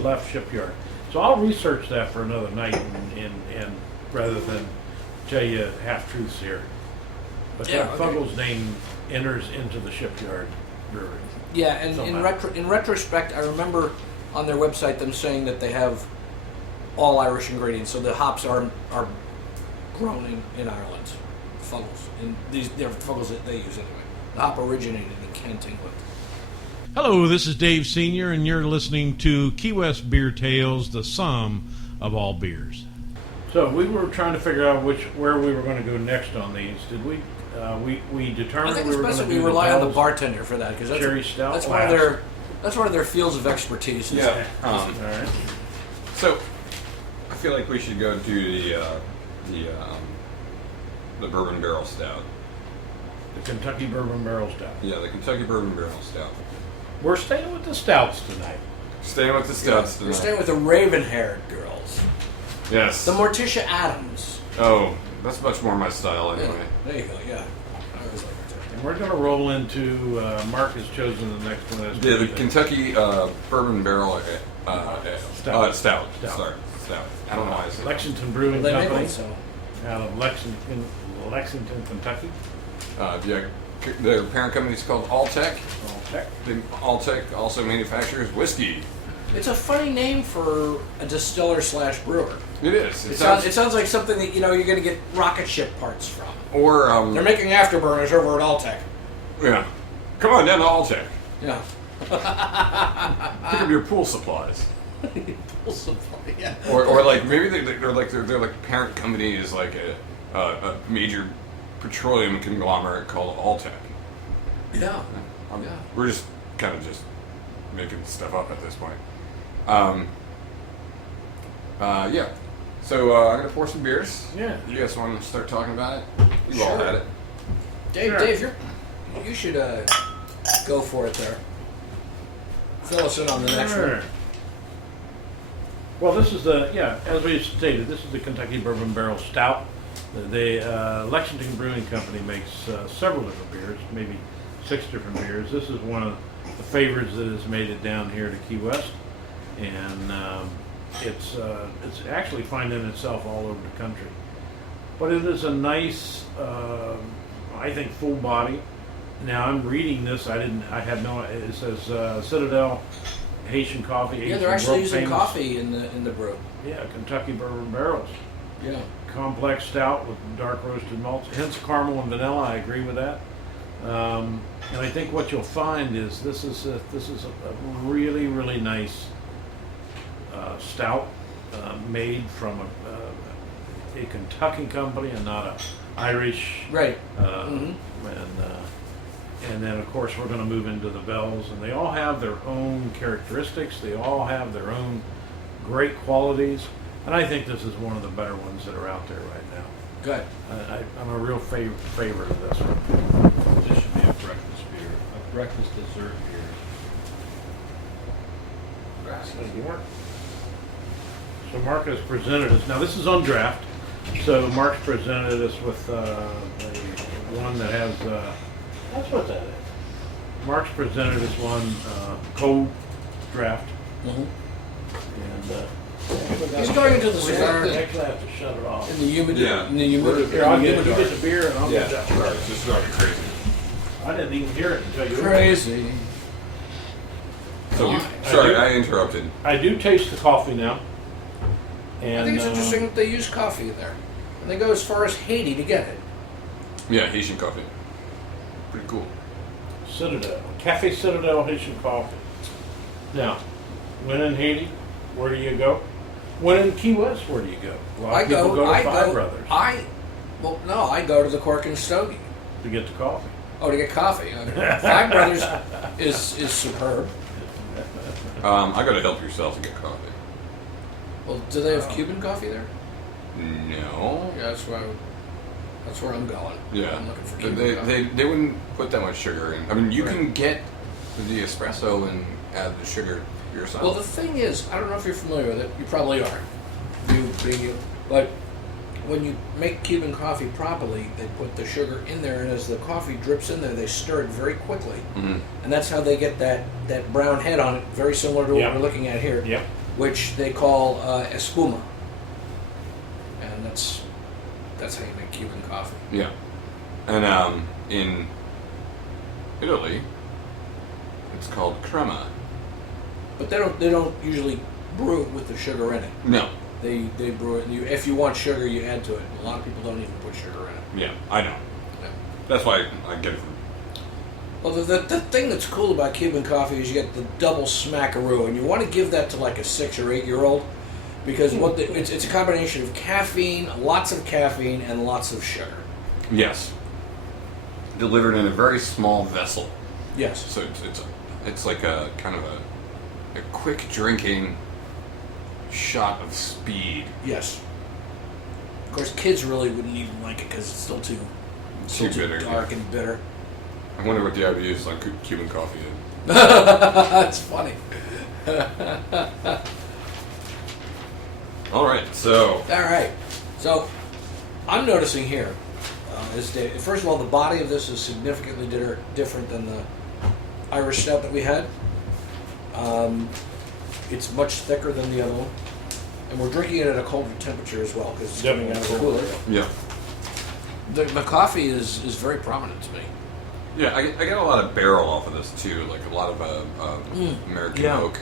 left shipyard. So I'll research that for another night, and rather than tell you half truths here. But Yeah, that Fuggles name enters into the shipyard brewery. Yeah, and somehow. in retrospect, I remember on their website them saying that they have all Irish ingredients, so the hops are grown in Ireland. Fuggles, and they're Fuggles that they use anyway. The hop originated in Kent, England. Hello, this is Dave Sr., and you're listening to Key West Beer Tales, the sum of all beers. So we were trying to figure out where we were going to go next on these. Did we? We determined I think we it's were best going that to we rely on the Bell's bartender for that because cherry stout. that's one of their fields of expertise. Yeah. All right. So, I feel like we should go do the bourbon barrel stout. The Kentucky Bourbon Barrel Stout. Yeah, the Kentucky bourbon barrel stout. We're staying with the stouts tonight. Staying with the stouts We're tonight. staying with the raven-haired girls, Yes. the Morticia Adams. Oh, that's much more my style Yeah, anyway. there you go. Yeah, I always like that. And we're going to roll into, Mark has chosen the next one. That's Yeah, the pretty Kentucky bourbon barrel Stout. stout. Stout. Sorry, stout. I don't know why I said that. Lexington Brewing They make Company one, so out of Lexington, Kentucky. Yeah, their parent company is called Alltech. Tech. Alltech also manufactures whiskey. it's a funny name for a distiller / brewer. It is. It sounds like something that you're going to get rocket ship parts from. Or They're making afterburners over at Alltech. yeah. Come on down to Alltech. Yeah. Pick up your pool supplies. Yeah. Or like maybe they're like the parent company is like a major petroleum conglomerate called Alltech. Yeah. Yeah. We're just kind of just making stuff up at this point. Yeah. So I'm gonna pour some beers. Yeah. You guys want to start talking about it? You all Sure. had it. Dave, you should go for it there. Fill us in on the next one. Well, this is as we stated, this is the Kentucky Bourbon Barrel Stout. The Lexington Brewing Company makes several different beers, maybe 6 different beers. This is one of the favorites that has made it down here to Key West, and it's actually finding itself all over the country. But it is a nice, I think, full body. Now I'm reading this. I had no. It says Citadel Haitian coffee. Yeah, they're actually using coffee in the brew. Yeah, Kentucky Bourbon Barrels. Yeah. Complex stout with dark roasted malts, hence caramel and vanilla. I agree with that. And I think what you'll find is this is a really, really nice stout made from a Kentucky company and not a Irish. Right. And then of course we're going to move into the Bells, and they all have their own characteristics. They all have their own great qualities, and I think this is one of the better ones that are out there right now. Good. I'm a real favorite of this one. This should be a breakfast beer, a breakfast dessert beer. Thank you, Mark. So Mark has presented us. Now this is on draft. So Mark's presented us with the one that has. That's what that is. Mark's presented us one cold draft, Mm-hmm. and He's going into the cigar. I actually have to shut it off. In the humidity. Yeah. In the humidity. Here, I'll get you get the beer, and I'll Yeah. get that. Sorry, it's just driving crazy. I didn't even hear it until you. Crazy. So I sorry, do- I interrupted. I do taste the coffee now. And I think it's interesting that they use coffee there, and they go as far as Haiti to get it. Yeah, Haitian coffee. Pretty cool. Citadel, Cafe Citadel Haitian coffee. Now, when in Haiti, where do you go? When in Key West, where do you go? A lot of people go to Five Brothers I go to the Cork and Stogie. to get the coffee. Oh, to get coffee. Five Brothers is superb. I got to help yourself to get coffee. Well, do they have Cuban coffee there? No. Yeah, that's where I'm going. Yeah. I'm looking for But Cuban coffee. they wouldn't put that much sugar in. I mean, you Right. can get the espresso and add the sugar yourself. Well, the thing is, I don't know if you're familiar with it. You probably are. You being you. But when you make Cuban coffee properly, they put the sugar in there, and as the coffee drips in there, they stir it very quickly. Mhm. And that's how they get that brown head on it, very similar to what Yeah. we're looking at here. Yep. which they call espuma, and that's how you make Cuban coffee. Yeah. And in Italy, it's called crema. But they don't usually brew it with the sugar in it. No. They brew it. If you want sugar, you add to it. A lot of people don't even put sugar in it. Yeah, I know. Yeah. That's why I get it from. Well, the thing that's cool about Cuban coffee is you get the double smackaroo, and you want to give that to like a 6 or 8-year-old because it's a combination of caffeine, lots of caffeine, and lots of sugar. Yes. Delivered in a very small vessel. Yes. So it's like a kind of a quick drinking shot of speed. Yes. Of course, kids really wouldn't even like it because it's still too bitter, dark yeah. and bitter. I wonder what the idea is on Cuban coffee. That's funny. All right, so All right. So, I'm noticing here, first of all, the body of this is significantly different than the Irish Stout that we had. It's much thicker than the other one. And we're drinking it at a colder temperature as well, because it's coming out of the cooler. yeah, The coffee is very prominent to me. yeah, I get a lot of barrel off of this too, like a lot of American yeah. oak.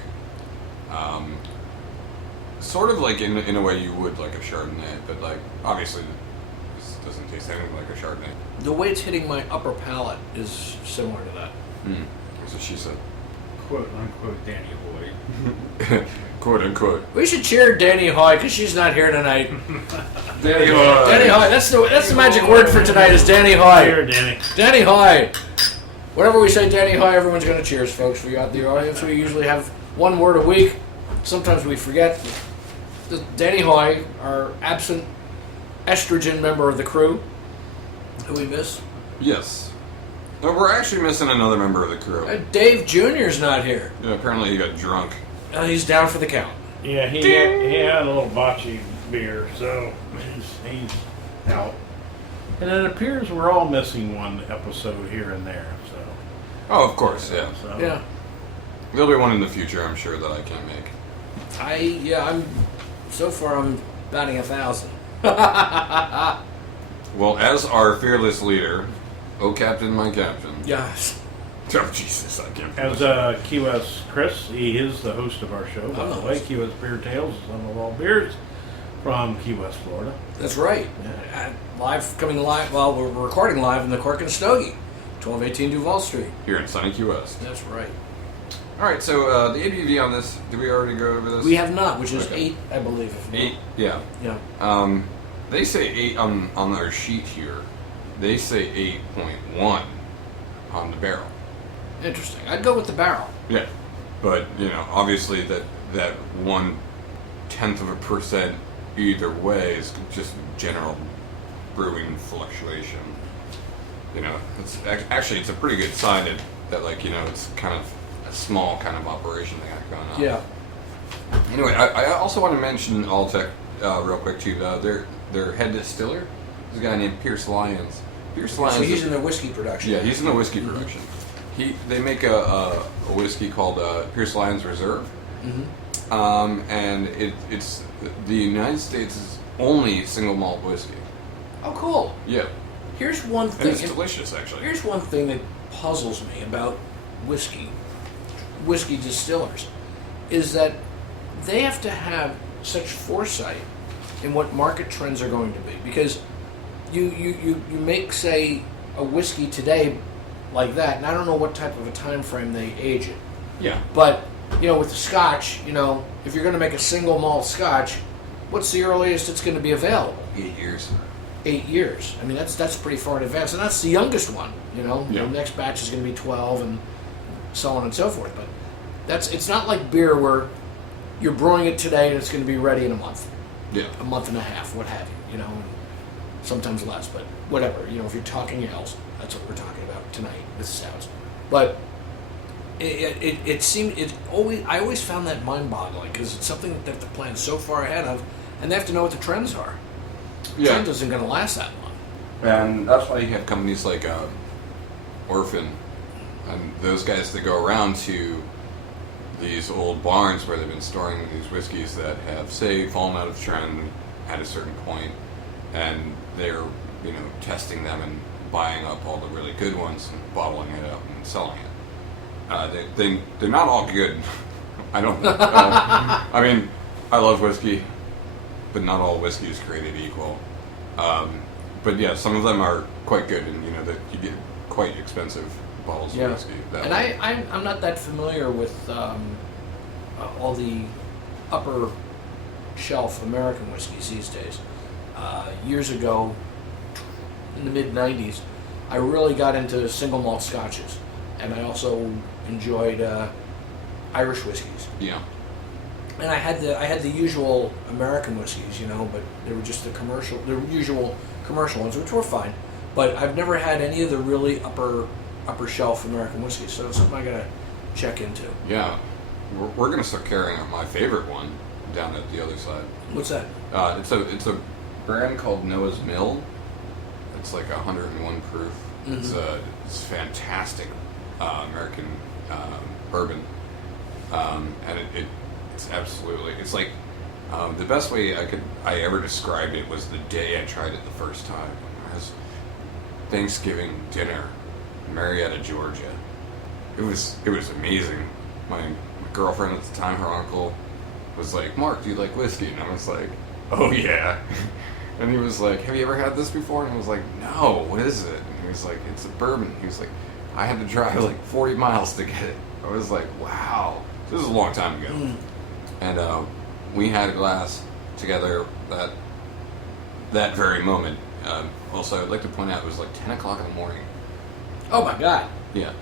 Sort of like in a way you would like a Chardonnay, but like obviously this doesn't taste anything like a Chardonnay. The way it's hitting my upper palate is similar to that. That's what she said. Quote unquote Dani Hoy. Quote unquote. We should cheer Dani Hoy because she's not here tonight. Dani Hoy. Dani Hoy, that's the magic word for tonight is Dani Hoy. Here, Danny. Dani Hoy. Whenever we say Dani Hoy, everyone's going to cheers, folks. We got the audience. We usually have one word a week. Sometimes we forget. Dani Hoy, our absent estrogen member of the crew, who we miss. Yes. No, we're actually missing another member of the crew. Dave Jr.'s not here. Yeah, apparently he got drunk. He's down for the count. Yeah, he had a little bocce beer, so he's out. And it appears we're all missing one episode here and there. So. Oh, of course, yeah. So. Yeah. There'll be one in the future, I'm sure, that I can't make. So far I'm batting 1,000. Well, as our fearless leader, oh Captain, my Captain. Yes. Oh, Jesus, I can't. As Key West Chris, he is the host of our show, by the way. Key West Beer Tales is home of all beers from Key West, Florida. That's right. Coming live, well, we're recording live in the Cork and Stogie, 1218 Duval Street. Here in sunny Key West. That's right. All right, so the ABV on this, did we already go over this? We have not, which is Okay. 8, I believe. 8, yeah. Yeah. They say 8 on their sheet here. They say 8.1 on the barrel. Interesting. I'd go with the barrel. Yeah, but obviously that 0.1% either way is just general brewing fluctuation. It's actually it's a pretty good sign that it's kind of a small kind of operation they got going on. Yeah. Anyway, I also want to mention Alltech real quick too. Their head distiller is a guy named Pierce Lyons. Pierce Lyons. So he's in the whiskey production. Yeah, he's in the whiskey production. They make a whiskey called Pierce Lyons Reserve, and it's the United States' only single malt whiskey. Oh, cool. Yeah, Here's one and thing. it's delicious actually. Here's one thing that puzzles me about whiskey distillers, is that they have to have such foresight in what market trends are going to be. Because you make, say, a whiskey today like that, and I don't know what type of a time frame they age it. Yeah, But, with the Scotch, if you're going to make a single malt Scotch, what's the earliest it's going to be available? 8 years. 8 years. I mean, that's pretty far in advance, and that's the youngest one. Yeah. The next batch is going to be 12, and so on and so forth. But it's not like beer where you're brewing it today and it's going to be ready in a month, Yeah, a month and a half, what have you. And sometimes less, but whatever. If you're talking ales, that's what we're talking about tonight. This sounds, but it seemed I always found that mind-boggling because it's something that they have to plan so far ahead of, and they have to know what the trends are. yeah. Trend isn't going to last that long. And that's why you have companies like Orphan and those guys that go around to, these old barns where they've been storing these whiskeys that have, say, fallen out of trend at a certain point, and they're, testing them and buying up all the really good ones and bottling it up and selling it. They're not all good. I don't know. I mean, I love whiskey, but not all whiskey is created equal. But yeah, some of them are quite good, and that you get quite expensive bottles of whiskey. And I'm not that familiar with all the upper shelf American whiskeys these days. Years ago, in the mid '90s, I really got into single malt scotches, and I also enjoyed Irish whiskeys. Yeah. And I had the usual American whiskeys, but they were just the usual commercial ones, which were fine. But I've never had any of the really upper shelf American whiskeys, so it's something I gotta check into. Yeah, we're gonna start carrying my favorite one down at the other side. What's that? It's a brand called Noah's Mill. It's like 101 proof. Mm-hmm. It's fantastic American bourbon, and it's absolutely, it's like the best way I ever described it was the day I tried it the first time. It was Thanksgiving dinner, Marietta, Georgia. It was amazing. My girlfriend at the time, her uncle, was like, "Mark, do you like whiskey?" And I was like, "Oh yeah." And he was like, "Have you ever had this before?" And I was like, "No, what is it?" And he was like, "It's a bourbon." He was like, "I had to drive like 40 miles to get it." I was like, "Wow." This is a long time ago. Mm. And we had a glass together that very moment. Also, I'd like to point out it was like 10 o'clock in the morning. Oh my God! Yeah.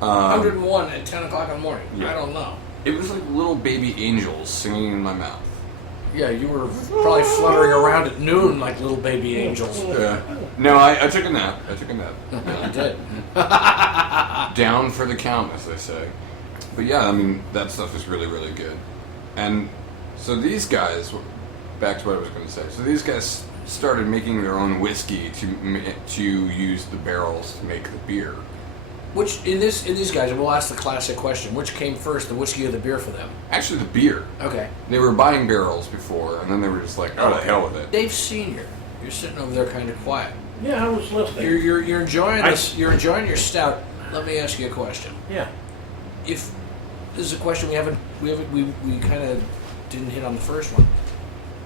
101 at 10 o'clock in the morning. Yeah. I don't know. It was like little baby angels singing in my mouth. Yeah, you were probably fluttering around at noon like little baby angels. Yeah. No, I took a nap. You did. Down for the count, as they say. But yeah, I mean, that stuff is really, really good. And so these guys, back to what I was going to say. So these guys started making their own whiskey to use the barrels to make the beer. Which in these guys, we'll ask the classic question: which came first, the whiskey or the beer for them? Actually, the beer. Okay. They were buying barrels before, and then they were just like, "Oh, the hell with it." Dave Senior, you're sitting over there kind of quiet. Yeah, I was listening. You're enjoying this. You're enjoying your stout. Let me ask you a question. Yeah. If this is a question we kind of didn't hit on the first one.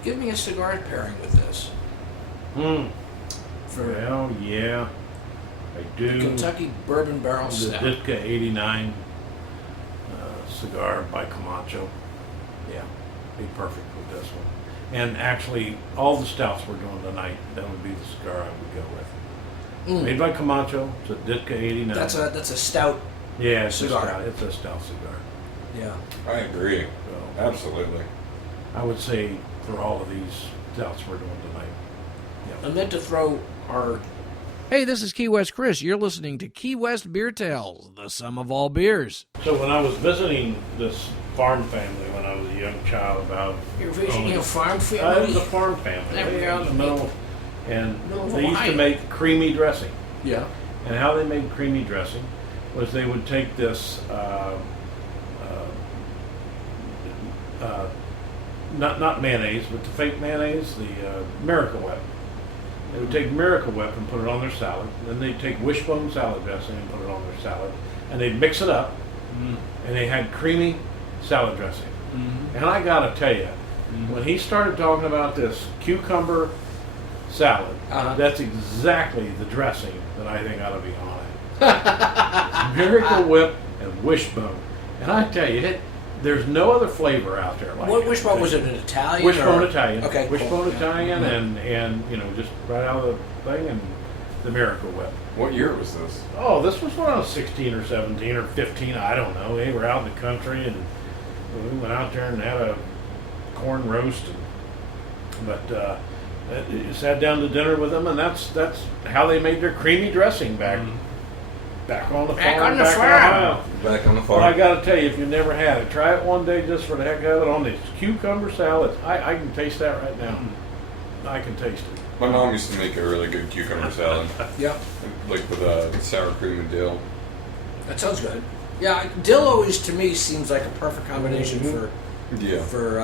Give me a cigar pairing with this. Well, yeah, I do. The Kentucky Bourbon Barrel The Stout. Ditka 89 cigar by Camacho. Yeah, be perfect with this one. And actually, all the stouts we're doing tonight, that would be the cigar I would go with. Made by Camacho. It's a Ditka 89. That's a stout. yeah, it's cigar. A stout. It's a stout cigar. Yeah. I agree. So Absolutely. I would say for all of these stouts we're doing tonight. Yeah. I meant to throw our. Hey, this is Key West Chris. You're listening to Key West Beer Tales, the sum of all beers. So when I was visiting this farm family when I was a young child, about You're visiting a farm it was family? a farm family. There we They are. were in the middle, and Middle of they used to Ohio. make creamy dressing. Yeah. And how they made creamy dressing was they would take this, not mayonnaise, but the fake mayonnaise, the Miracle Whip. They would take Miracle Whip and put it on their salad. Then they'd take wishbone salad dressing and put it on their salad. And they'd mix it up, and they had creamy salad dressing. And I gotta tell you, when he started talking about this cucumber salad, that's exactly the dressing that I think ought to be on it. Miracle Whip and wishbone. And I tell you, there's no other flavor out there like What it. wishbone was it? An Italian? Wishbone or? Italian. Okay. Wishbone cool. Italian and just right out of the thing, and the Miracle Whip. What year was this? Oh, this was when I was 16 or 17 or 15. I don't know. We were out in the country, and we went out there and had a corn roast. But sat down to dinner with them, and that's how they made their creamy dressing back on the Back farm. on the back farm. in Ohio. Back on the But farm. I got to tell you, if you've never had it, try it one day just for the heck of it on these cucumber salads. I can taste that right now. I can taste it. My mom used to make a really good cucumber salad, Yeah. like with sour cream and dill. That sounds good. Yeah, dill always to me seems like a perfect combination Mhm. for Yeah. for